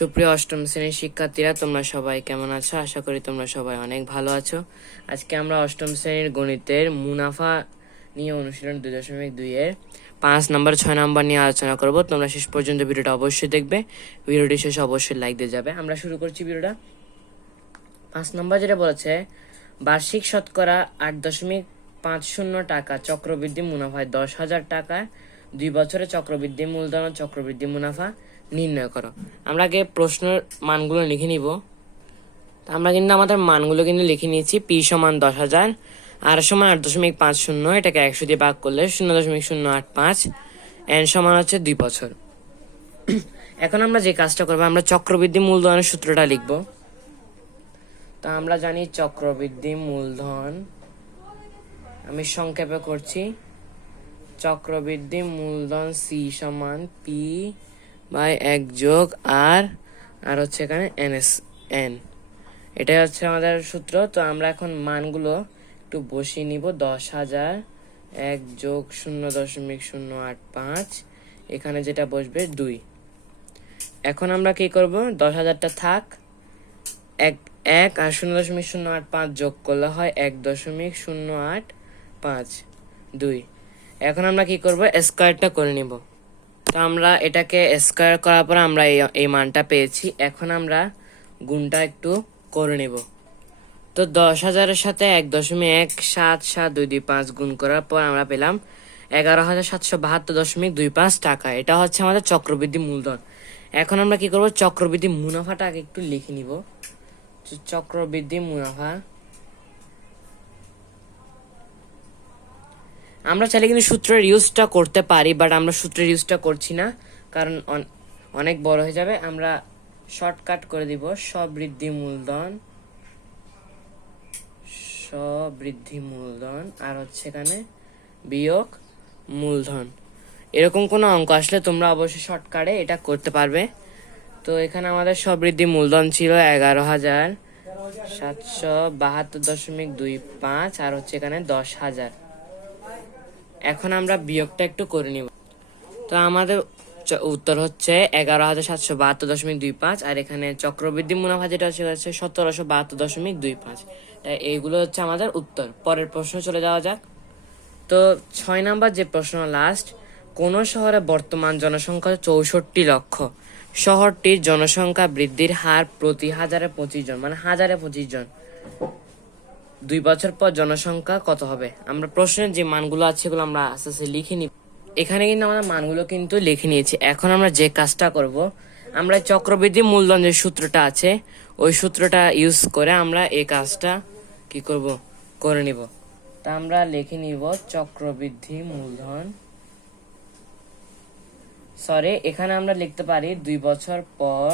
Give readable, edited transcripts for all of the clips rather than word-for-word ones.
সুপ্রিয় অষ্টম শ্রেণীর শিক্ষার্থীরা, তোমরা সবাই কেমন আছো? আশা করি তোমরা সবাই অনেক ভালো আছো। আজকে আমরা অষ্টম শ্রেণীর গণিতের মুনাফা নিয়ে অনুশীলন 2.2 এর 5 নম্বর 6 নম্বর নিয়ে আলোচনা করব। তোমরা শেষ পর্যন্ত ভিডিওটা অবশ্যই দেখবে। ভিডিওটি শেষে অবশ্যই লাইক দিয়ে যাবে। আমরা শুরু করছি ভিডিওটা। 5 নম্বর যেটা বলেছে, বার্ষিক শতকরা 8.50 টাকা চক্রবৃদ্ধি মুনাফায় 10,000 টাকা 2 বছরে চক্রবৃদ্ধি মূলধন ও চক্রবৃদ্ধি মুনাফা নির্ণয় করো। আমরা আগে প্রশ্নের মানগুলো লিখে নিব। আমরা কিন্তু আমাদের মানগুলো কিন্তু লিখে নিয়েছি। পি সমান 10,000, আর সমান 8.50, এটাকে 100 দিয়ে ভাগ করলে 0.085, এন সমান হচ্ছে 2 বছর। এখন আমরা যে কাজটা করবো, আমরা চক্রবৃদ্ধি মূলধনের সূত্রটা লিখব। তা আমরা জানি চক্রবৃদ্ধি মূলধন, আমি সংক্ষেপে করছি, চক্রবৃদ্ধি মূলধন সি সমান পি বাই 1 যোগ আর হচ্ছে এখানে এন, এটাই হচ্ছে আমাদের সূত্র। তো আমরা এখন মানগুলো একটু বসিয়ে নিব। 10,000 1 যোগ 0.085, এখানে যেটা বসবে 2। এখন আমরা কি করব, 10,000টা থাক, 1 আর 0.085 যোগ করলে হয় 1.085 2। এখন আমরা কি করব, স্কয়ারটা করে নিব। তো আমরা এটাকে স্কয়ার করার পর আমরা এই মানটা পেয়েছি। এখন আমরা গুণটা একটু করে নিব। তো 10,000-এর সাথে 1.17725 গুণ করার পর আমরা পেলাম 11,772.25 টাকা। এটা হচ্ছে আমাদের চক্রবৃদ্ধি মূলধন। এখন আমরা কি করব, চক্রবৃদ্ধি মুনাফাটা আগে একটু লিখে নিব। চক্রবৃদ্ধি মুনাফা, আমরা চাইলে কিন্তু সূত্রের ইউজটা করতে পারি, বাট আমরা সূত্রের ইউজটা করছি না, কারণ অনেক বড় হয়ে যাবে। আমরা শর্টকাট করে দিব, সবৃদ্ধি মূলধন আর হচ্ছে এখানে বিয়োগ মূলধন। এরকম কোনো অঙ্ক আসলে তোমরা অবশ্যই শর্টকাটে এটা করতে পারবে। তো এখানে আমাদের সবৃদ্ধি মূলধন ছিল 11,772.25, আর হচ্ছে এখানে 10,000। এখন আমরা বিয়োগটা একটু করে নিব। তো আমাদের উত্তর হচ্ছে 11,772.25, আর এখানে চক্রবৃদ্ধি মুনাফা যেটা হচ্ছে 1772.25। এইগুলো হচ্ছে আমাদের উত্তর। পরের প্রশ্ন চলে যাওয়া যাক। তো 6 নাম্বার যে প্রশ্ন, লাস্ট, কোন শহরে বর্তমান জনসংখ্যা 64 লক্ষ, শহরটির জনসংখ্যা বৃদ্ধির হার প্রতি 1025 জন, মানে 1025 জন, 2 বছর পর জনসংখ্যা কত হবে? আমরা প্রশ্নের যে মানগুলো আছে এগুলো আমরা আস্তে আস্তে লিখে নিব। এখানে কিন্তু আমরা মানগুলো কিন্তু লিখে নিয়েছি। এখন আমরা যে কাজটা করব, আমরা চক্রবৃদ্ধি মূলধন যে সূত্রটা আছে ওই সূত্রটা ইউজ করে আমরা এই কাজটা কি করব, করে নিব। তা আমরা লিখে নিব চক্রবৃদ্ধি মূলধন, এখানে আমরা লিখতে পারি 2 বছর পর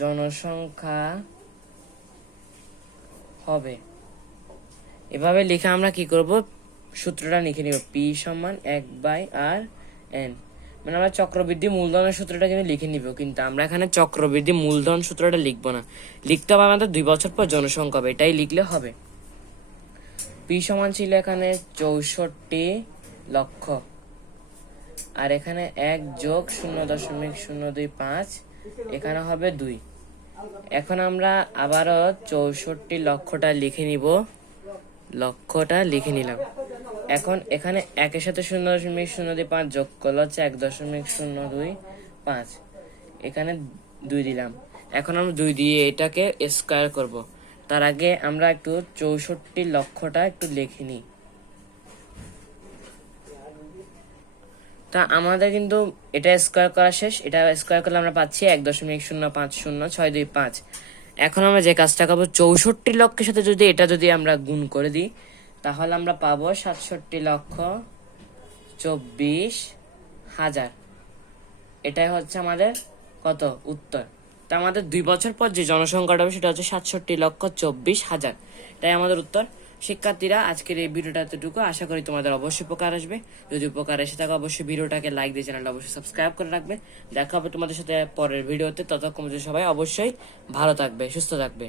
জনসংখ্যা হবে। এভাবে লিখে আমরা কি করব, সূত্রটা লিখে নিব, পি সমান 1/r(n). মানে আমরা চক্রবৃদ্ধি মূলধনের সূত্রটা কিন্তু লিখে নিব, কিন্তু আমরা এখানে চক্রবৃদ্ধি মূলধন সূত্রটা লিখবো না, লিখতে হবে আমাদের 2 বছর পর জনসংখ্যা হবে, এটাই লিখলে হবে। পি সমান ছিল এখানে 64 লক্ষ, আর এখানে 1 যোগ 0.025, এখানে হবে 2। এখন আমরা আবারও 64 লক্ষটা লিখে নিব, লক্ষটা লিখে নিলাম। এখন এখানে 1-এর সাথে 0.025 যোগ করলে হচ্ছে 1.025, এখানে 2 দিলাম। এখন আমরা 2 দিয়ে এটাকে স্কয়ার করব। তার আগে আমরা একটু 64 লক্ষটা একটু লিখে নিই। তা আমাদের কিন্তু এটা স্কয়ার করা শেষ। এটা স্কয়ার করলে আমরা পাচ্ছি 1.0500625। এখন আমরা যে কাজটা করবো, 64 লক্ষের সাথে যদি আমরা গুণ করে দিই, তাহলে আমরা পাবো 67,24,000। এটাই হচ্ছে আমাদের কত, উত্তর। তা আমাদের 2 বছর পর যে জনসংখ্যাটা হবে সেটা হচ্ছে 67,24,000। এটাই আমাদের উত্তর। শিক্ষার্থীরা, আজকের এই ভিডিওটা এতটুকু। আশা করি তোমাদের অবশ্যই উপকার আসবে। যদি উপকার এসে থাকে অবশ্যই ভিডিওটাকে লাইক দিয়ে চ্যানেলটা অবশ্যই সাবস্ক্রাইব করে রাখবে। দেখা হবে তোমাদের সাথে পরের ভিডিওতে। ততক্ষণ সবাই অবশ্যই ভালো থাকবে, সুস্থ থাকবে।